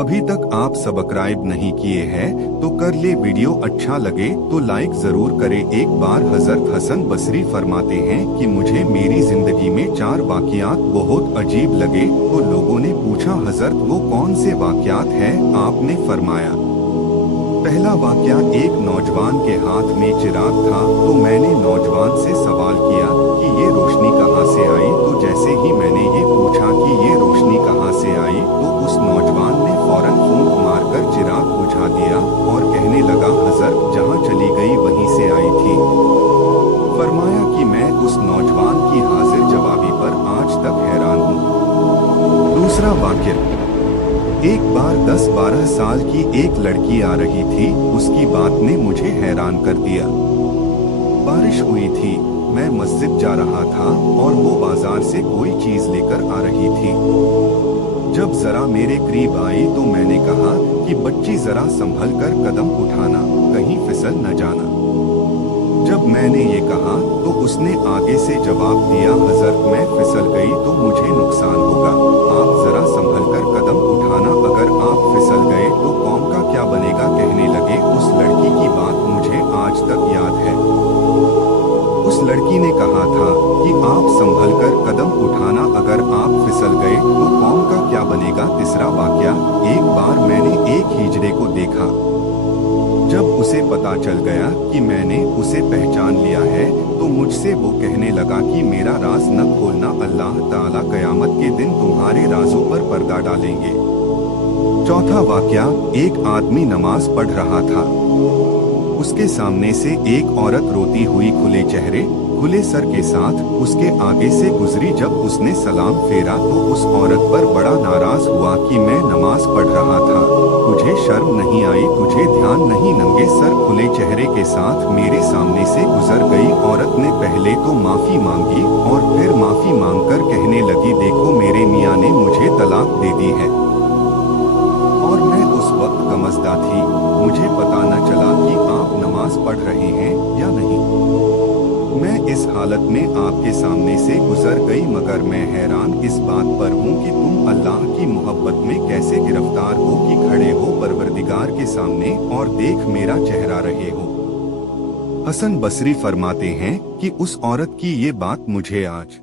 अभी तक आप सब्सक्राइब नहीं किए हैं तो कर ले। वीडियो अच्छा लगे तो लाइक जरूर करें। एक बार हजरत हसन बसरी फरमाते हैं कि मुझे मेरी जिंदगी में 4 वाक़यात बहुत अजीब लगे। तो लोगों ने पूछा हजरत वो कौन से वाक़यात हैं? आपने फरमाया, पहला वाक़या, एक नौजवान के हाथ में चिराग था तो मैंने नौजवान से सवाल किया कि ये रोशनी कहाँ से आई। तो जैसे ही मैंने ये पूछा कि ये रोशनी कहाँ से आई तो उस नौजवान ने फौरन फूंक मारकर चिराग बुझा दिया और कहने लगा, हजरत जहाँ चली गई वहीं से आई थी। फरमाया कि मैं उस नौजवान की हाजिर जवाबी पर आज तक हैरान हूँ। दूसरा वाक़या, एक बार 10-12 साल की एक लड़की आ रही थी। उसकी बात ने मुझे हैरान कर दिया। बारिश हुई थी, मैं मस्जिद जा रहा था और वो बाजार से कोई चीज लेकर आ रही थी। जब जरा मेरे करीब आई तो मैंने कहा कि बच्ची जरा संभल कर कदम उठाना, कहीं फिसल न जाना। जब मैंने ये कहा तो उसने आगे से जवाब दिया, हजरत मैं फिसल गई तो मुझे नुकसान होगा, आप जरा संभल कर कदम उठाना, अगर आप फिसल गए तो कौम का क्या बनेगा। कहने लगे। उस लड़की की बात मुझे आज तक याद है। उस लड़की ने कहा था कि आप संभल कर कदम उठाना, अगर आप फिसल गए तो कौम का क्या बनेगा। तीसरा वाक़या, एक बार मैंने एक हिजड़े को देखा। जब उसे पता चल गया कि मैंने उसे पहचान लिया है तो मुझसे वो कहने लगा कि मेरा राज न खोलना, अल्लाह ताला क़यामत के दिन तुम्हारे राजों पर पर्दा डालेंगे। चौथा वाक़या, एक आदमी नमाज पढ़ रहा था। उसके सामने से एक औरत रोती हुई खुले चेहरे खुले सर के साथ उसके आगे से गुजरी। जब उसने सलाम फेरा तो उस औरत पर बड़ा नाराज हुआ कि मैं नमाज पढ़ रहा था, तुझे शर्म नहीं आई, तुझे ध्यान नहीं। नंगे सर खुले चेहरे के साथ मेरे सामने से गुजर गई। औरत ने पहले तो माफी मांगी और फिर माफी मांगकर कहने लगी, देखो मेरे मियाँ ने मुझे तलाक दे दी है। और मैं उस वक्त गमज़दा थी, मुझे पता न चला कि आप नमाज पढ़ रहे हैं या नहीं। मैं इस हालत में आपके सामने से गुजर गई, मगर मैं हैरान इस बात पर हूँ कि तुम अल्लाह की मोहब्बत में कैसे गिरफ्तार हो कि खड़े हो परवरदिगार के सामने और देख मेरा चेहरा रहे हो। हसन बसरी फरमाते हैं कि उस औरत की ये बात मुझे आज